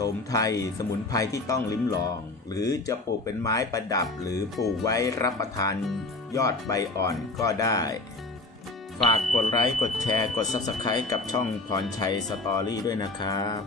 สมไทย สมุนไพรที่ต้องลิ้มลอง หรือจะปลูกเป็นไม้ประดับหรือปลูกไว้รับประทานยอดใบอ่อนก็ได้ ฝากกดไลค์ กดแชร์ กด Subscribe กับช่องพรชัยสตอรี่ด้วยนะครับ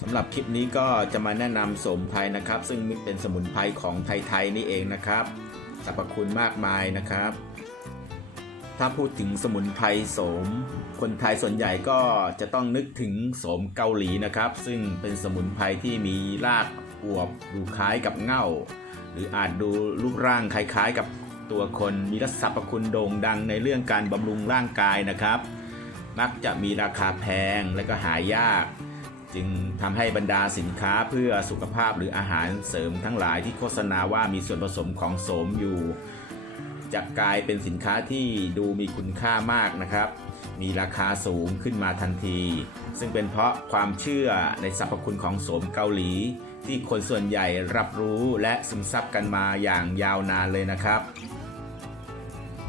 สำหรับคลิปนี้ก็จะมาแนะนำสมไทยนะครับ ซึ่งเป็นสมุนไพรของไทยๆนี่เองนะครับสรรพคุณมากมายนะครับ ถ้าพูดถึงสมุนไพรโสม คนไทยส่วนใหญ่ก็จะต้องนึกถึงโสมเกาหลีนะครับ ซึ่งเป็นสมุนไพรที่มีรากอวบดูคล้ายกับเง่า หรืออาจดูรูปร่างคล้ายๆกับตัวคนมีลักษณะประคุณโด่งดังในเรื่องการบำรุงร่างกายนะครับ มักจะมีราคาแพงและก็หายาก จึงทำให้บรรดาสินค้าเพื่อสุขภาพหรืออาหารเสริมทั้งหลายที่โฆษณาว่ามีส่วนผสมของโสมอยู่ จะกลายเป็นสินค้าที่ดูมีคุณค่ามากนะครับ มีราคาสูงขึ้นมาทันที ซึ่งเป็นเพราะความเชื่อในสรรพคุณของโสมเกาหลี ที่คนส่วนใหญ่รับรู้และซึมซับกันมาอย่างยาวนานเลยนะครับ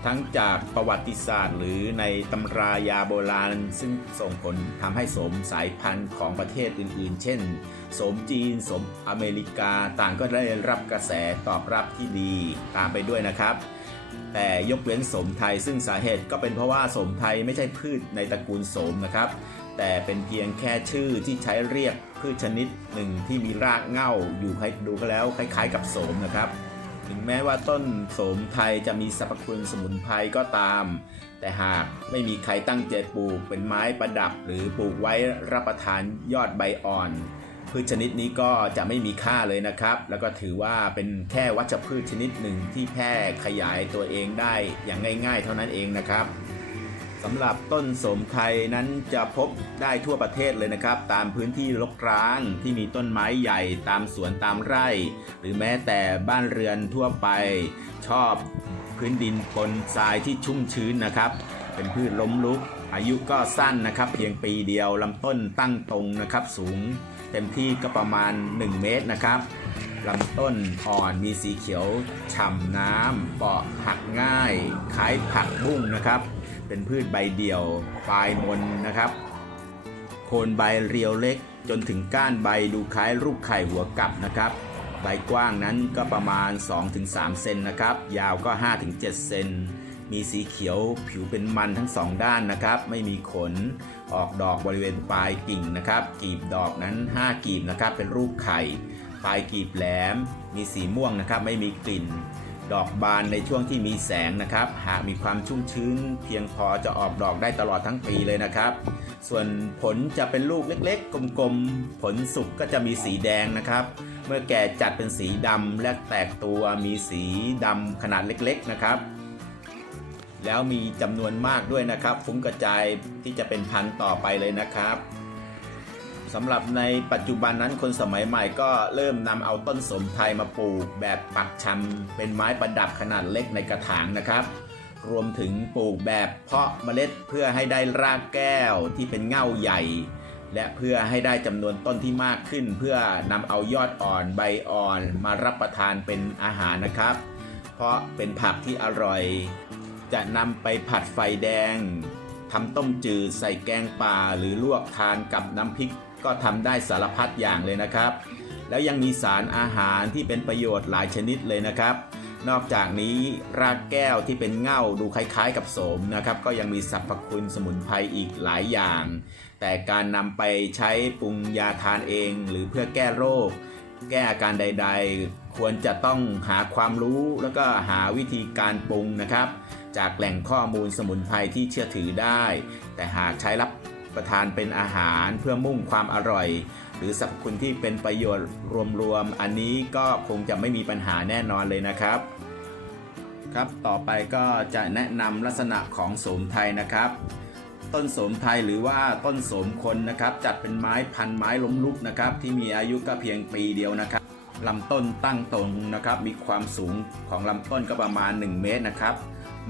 ทั้งจากประวัติศาสตร์หรือในตำรายาโบราณ ซึ่งส่งผลทำให้โสมสายพันธุ์ของประเทศอื่น ๆ เช่นสมจีนสมอเมริกาต่างก็ได้รับกระแสตอบรับที่ดีตามไปด้วยนะครับ แต่ยกเว้นสมไทย ซึ่งสาเหตุก็เป็นเพราะว่าสมไทยไม่ใช่พืชในตระกูลสมนะครับ แต่เป็นเพียงแค่ชื่อที่ใช้เรียกพืชชนิดหนึ่งที่มีรากเง้าอยู่ให้ดูก็แล้วคล้าย ๆ กับสมนะครับ ถึงแม้ว่าต้นสมไทยจะมีสรรพคุณสมุนไพรก็ตาม แต่หากไม่มีใครตั้งใจปลูกเป็นไม้ประดับ หรือปลูกไว้รับประทานยอดใบอ่อน พืชชนิดนี้ก็จะไม่มีค่าเลยนะครับ แล้วก็ถือว่าเป็นแค่วัชพืชชนิดหนึ่งที่แพร่ขยายตัวเองได้อย่างง่าย ๆ เท่านั้นเองนะครับสำหรับต้นสมไทยนั้นจะพบได้ทั่วประเทศเลยนะครับ ตามพื้นที่รกร้างที่มีต้นไม้ใหญ่ตามสวนตามไร่ หรือแม้แต่บ้านเรือนทั่วไป ชอบพื้นดินปนทรายที่ชุ่มชื้นนะครับ เป็นพืชล้มลุก อายุก็สั้นนะครับ เพียงปีเดียวลำต้นตั้งตรงนะครับสูง เต็มที่ก็ประมาณ 1 เมตรนะครับลำต้นอ่อนมีสีเขียวฉ่ำน้ำเปาะหักง่ายคล้ายผักบุ้งนะครับ เป็นพืชใบเดี่ยวปลายมนนะครับ โคนใบเรียวเล็กจนถึงก้านใบดูคล้ายรูปไข่หัวกลับนะครับ ใบกว้างนั้นก็ประมาณ 2-3 เซนนะครับ ยาวก็ 5-7 เซน มีสีเขียวผิวเป็นมันทั้งสองด้านนะครับ ไม่มีขนออกดอกบริเวณปลายกิ่งนะครับ กีบดอกนั้น 5 กีบนะครับ เป็นรูปไข่ ปลายกีบแหลม มีสีม่วงนะครับ ไม่มีกลิ่น ดอกบานในช่วงที่มีแสงนะครับ หากมีความชุ่มชื้น เพียงพอจะออกดอกได้ตลอดทั้งปีเลยนะครับ ส่วนผลจะเป็นลูกเล็กๆ กลมๆ ผลสุกก็จะมีสีแดงนะครับเมื่อแก่จัดเป็นสีดำและแตกตัวมีสีดำขนาดเล็กๆนะครับ แล้วมีจำนวนมากด้วยนะครับ ฟุ้งกระจายที่จะเป็นพันต่อไปเลยนะครับสำหรับในปัจจุบันนั้นคนสมัยใหม่ก็เริ่มนำเอาต้นสมไทยมาปลูกแบบปักชำเป็นไม้ประดับขนาดเล็กในกระถางนะครับ รวมถึงปลูกแบบเพาะเมล็ดเพื่อให้ได้รากแก้วที่เป็นเง่าใหญ่ และเพื่อให้ได้จำนวนต้นที่มากขึ้น เพื่อนำเอายอดอ่อนใบอ่อนมารับประทานเป็นอาหารนะครับ เพราะเป็นผักที่อร่อย จะนำไปผัดไฟแดงทำต้มจืดใส่แกงป่าหรือลวกทานกับน้ำพริกก็ทำได้สารพัดอย่างเลยนะครับ แล้วยังมีสารอาหารที่เป็นประโยชน์หลายชนิดเลยนะครับ นอกจากนี้รากแก้วที่เป็นเง่าดูคล้ายๆ กับโสมนะครับ ก็ยังมีสรรพคุณสมุนไพรอีกหลายอย่าง แต่การนำไปใช้ปรุงยาทานเอง หรือเพื่อแก้โรค แก้อาการใด ๆ ควรจะต้องหาความรู้แล้วก็หาวิธีการปรุงนะครับ จากแหล่งข้อมูลสมุนไพรที่เชื่อถือได้ แต่หากใช้รับประทานเป็นอาหารเพื่อมุ่งความอร่อย หรือสรรพคุณที่เป็นประโยชน์รวมๆอันนี้ก็คงจะไม่มีปัญหาแน่นอนเลยนะครับ ครับต่อไปก็จะแนะนำลักษณะของสมไทยนะครับ ต้นโสมไทยหรือว่าต้นโสมคนนะครับจัดเป็นไม้พันไม้ล้มลุกนะครับที่มีอายุก็เพียงปีเดียวนะครับลำต้นตั้งตรงนะครับมีความสูงของลำต้นก็ประมาณ 1 เมตรนะครับ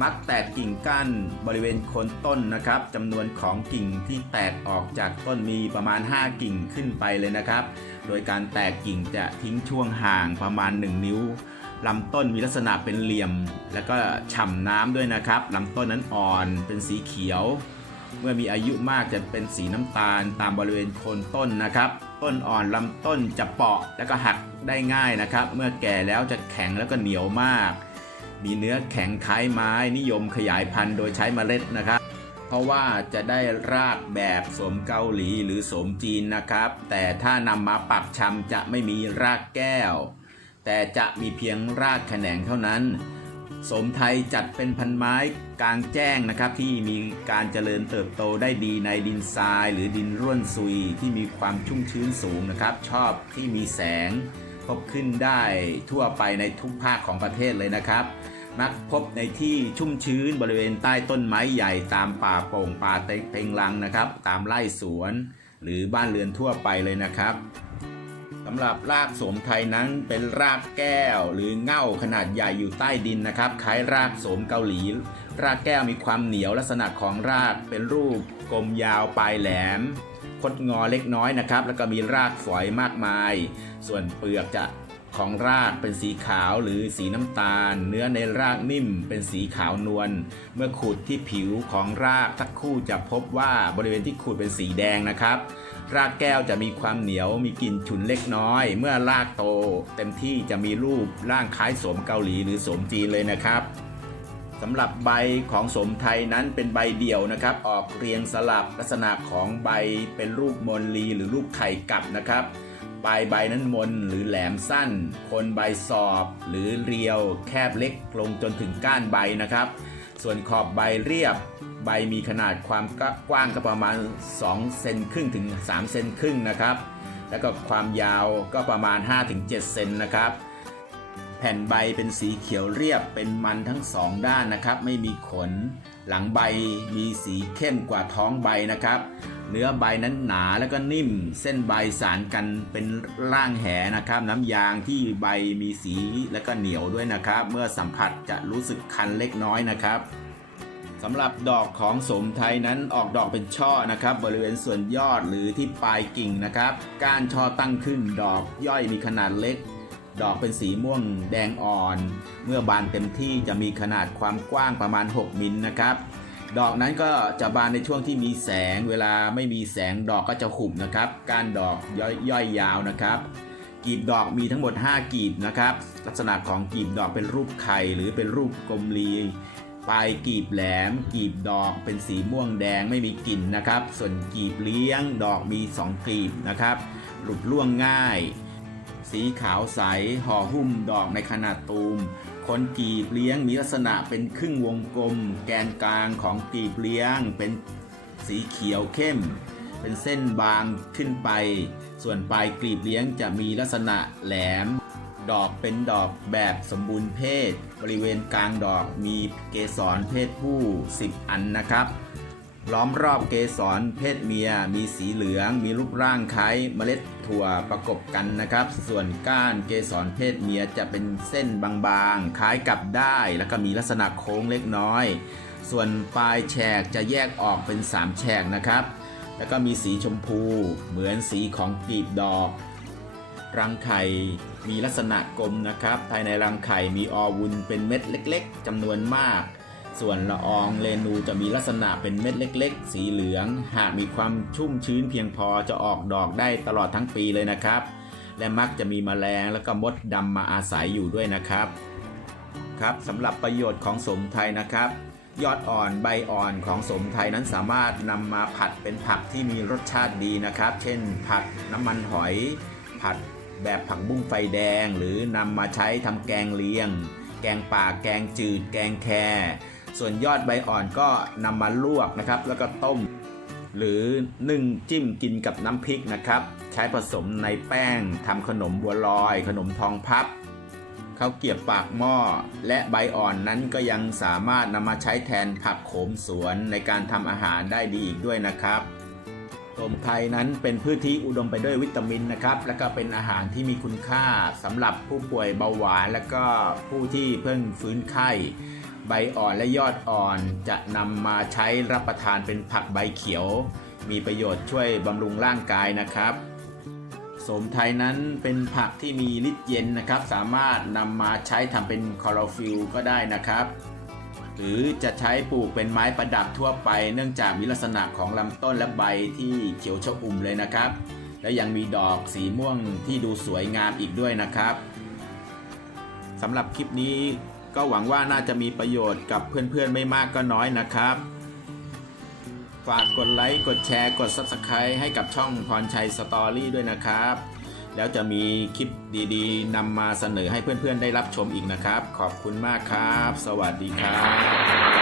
มักแตกกิ่งก้านบริเวณโคนต้นนะครับจำนวนของกิ่งที่แตกออกจากต้นมีประมาณ 5 กิ่งขึ้นไปเลยนะครับ โดยการแตกกิ่งจะทิ้งช่วงห่างประมาณ 1 นิ้วลำต้นมีลักษณะเป็นเหลี่ยม แล้วก็ฉ่ำน้ำด้วยนะครับลำต้นนั้นอ่อนเป็นสีเขียว เมื่อมีอายุมากจะเป็นสีน้ำตาลตามบริเวณโคนต้นนะครับ ต้นอ่อนลำต้นจะเปราะแล้วก็หักได้ง่ายนะครับ เมื่อแก่แล้วจะแข็งแล้วก็เหนียวมาก มีเนื้อแข็งคล้ายไม้ นิยมขยายพันธุ์โดยใช้เมล็ดนะครับ เพราะว่าจะได้รากแบบสมเกาหลีหรือสมจีนนะครับ แต่ถ้านำมาปักชำจะไม่มีรากแก้ว แต่จะมีเพียงรากแขนงเท่านั้น สมไทยจัดเป็นพันไม้กลางแจ้งนะครับ ที่มีการเจริญเติบโตได้ดีในดินทราย หรือดินร่วนซุยที่มีความชุ่มชื้นสูงนะครับ ชอบที่มีแสง พบขึ้นได้ทั่วไปในทุกภาคของประเทศเลยนะครับ มักพบในที่ชุ่มชื้นบริเวณใต้ต้นไม้ใหญ่ตามป่าโป่งป่าเต็งลังนะครับ ตามไร่สวน หรือบ้านเรือนทั่วไปเลยนะครับ สำหรับรากโสมไทยนั้นเป็นรากแก้วหรือเง่าขนาดใหญ่อยู่ใต้ดินนะครับคล้ายรากโสมเกาหลี รากแก้วมีความเหนียวลักษณะของรากเป็นรูปกลมยาวปลายแหลม คดงอเล็กน้อยนะครับ แล้วก็มีรากฝอยมากมาย ส่วนเปลือกจะ ของรากเป็นสีขาวหรือสีน้ำตาล เนื้อในรากนิ่มเป็นสีขาวนวลเมื่อขูดที่ผิวของรากสักคู่จะพบว่าบริเวณที่ขูดเป็นสีแดงนะครับ รากแก้วจะมีความเหนียวมีกลิ่นฉุนเล็กน้อย เมื่อรากโต เต็มที่จะมีรูปร่างคล้ายสมเกาหลีหรือสมจีนเลยนะครับสำหรับใบของสมไทยนั้นเป็นใบเดี่ยวนะครับ ออกเรียงสลับลักษณะของใบเป็นรูปมนลีหรือรูปไข่กลับนะครับ ปลายใบนั้นมนหรือแหลมสั้น คนใบสอบหรือเรียว แคบเล็กลงจนถึงก้านใบนะครับ ส่วนขอบใบเรียบ ใบมีขนาดความกว้างก็ประมาณ 2 เซนครึ่งถึง 3 เซนครึ่งนะครับ แล้วก็ความยาวก็ประมาณ 5-7 เซนนะครับ แผ่นใบเป็นสีเขียวเรียบเป็นมันทั้งสองด้านนะครับ ไม่มีขน หลังใบมีสีเข้มกว่าท้องใบนะครับ เนื้อใบนั้นหนาแล้วก็นิ่ม เส้นใบสารกันเป็นร่างแหนะครับ น้ำยางที่ใบมีสีและก็เหนียวด้วยนะครับ เมื่อสัมผัสจะรู้สึกคันเล็กน้อยนะครับสำหรับดอกของสมไทยนั้นออกดอกเป็นช่อนะครับ บริเวณส่วนยอดหรือที่ปลายกิ่งนะครับ ก้านช่อตั้งขึ้นดอกย่อยมีขนาดเล็ก ดอกเป็นสีม่วงแดงอ่อน เมื่อบานเต็มที่จะมีขนาดความกว้างประมาณ 6 มิลนะครับ ดอกนั้นก็จะบานในช่วงที่มีแสง เวลาไม่มีแสงดอกก็จะหุบนะครับ ก้านดอกย่อยยอยยาวนะครับกีบดอกมีทั้งหมด 5 กีบนะครับ ลักษณะของกีบดอกเป็นรูปไข่หรือเป็นรูปกลมรีปลายกีบแหลม กีบดอกเป็นสีม่วงแดงไม่มีกลิ่นนะครับ ส่วนกีบเลี้ยงดอกมี 2 กีบนะครับ หลุดร่วงง่าย สีขาวใสห่อหุ้มดอกในขนาดตูม คนกีบเลี้ยงมีลักษณะเป็นครึ่งวงกลม แกนกลางของกีบเลี้ยง เป็นสีเขียวเข้ม เป็นเส้นบางขึ้นไป ส่วนปลายกลีบเลี้ยงจะมีลักษณะแหลม ดอกเป็นดอกแบบสมบูรณ์เพศ บริเวณกลางดอกมีเกสรเพศผู้ 10 อันนะครับ ล้อมรอบเกสรเพศเมีย มีสีเหลือง มีรูปร่างคล้ายเมล็ดถั่วประกบกันนะครับ ส่วนก้านเกสรเพศเมียจะเป็นเส้นบางๆ คล้ายกับได้แล้วก็มีลักษณะโค้งเล็กน้อย ส่วนปลายแฉกจะแยกออกเป็น 3 แฉกนะครับ แล้วก็มีสีชมพูเหมือนสีของกลีบดอก รังไข่มีลักษณะกลมนะครับ ภายในรังไข่มีอวุธเป็นเม็ดเล็ก ๆจำนวนมาก ส่วนละอองเรนูจะมีลักษณะเป็นเม็ดเล็ก ๆ สีเหลือง หากมีความชุ่มชื้นเพียงพอจะออกดอกได้ตลอดทั้งปีเลยนะครับ และมักจะมีแมลงและก็มดดำมาอาศัยอยู่ด้วยนะครับ ครับสำหรับประโยชน์ของสมไทยนะครับ ยอดอ่อนใบอ่อนของสมไทยนั้นสามารถนำมาผัดเป็นผักที่มีรสชาติดีนะครับ เช่น ผัดน้ำมันหอย ผัดแบบผักบุ้งไฟแดง หรือนำมาใช้ทำแกงเลียง แกงป่าแกงจืด แกงแคร ส่วนยอดใบอ่อนก็นำมาลวกนะครับ แล้วก็ต้ม หรือนึ่งจิ้มกินกับน้ำพริกนะครับ ใช้ผสมในแป้งทำขนมบัวลอย ขนมทองพับข้าวเกียบปากหม้อ และใบอ่อนนั้นก็ยังสามารถนำมาใช้แทนผักโขมสวนในการทำอาหารได้ดีอีกด้วยนะครับสมไทยนั้นเป็นพืชที่อุดมไปด้วยวิตามินนะครับ และก็เป็นอาหารที่มีคุณค่าสำหรับผู้ป่วยเบาหวาน และก็ผู้ที่เพิ่งฟื้นไข้ ใบอ่อนและยอดอ่อนจะนำมาใช้รับประทานเป็นผักใบเขียว มีประโยชน์ช่วยบำรุงร่างกายนะครับสมไทยนั้นเป็นผักที่มีฤทธิ์เย็นนะครับ สามารถนำมาใช้ทำเป็นคอโรฟิลก็ได้นะครับ หรือจะใช้ปลูกเป็นไม้ประดับทั่วไป เนื่องจากมีลักษณะของลำต้นและใบที่เขียวชอุ่มเลยนะครับ และยังมีดอกสีม่วงที่ดูสวยงามอีกด้วยนะครับสำหรับคลิปนี้ ก็หวังว่าน่าจะมีประโยชน์กับเพื่อนๆไม่มากก็น้อยนะครับ ฝากกดไลค์ กดแชร์ กด Subscribe ให้กับช่องพรชัยสตอรี่ด้วยนะครับ แล้วจะมีคลิปดีๆนำมาเสนอให้เพื่อนๆได้รับชมอีกนะครับ ขอบคุณมากครับ สวัสดีครับ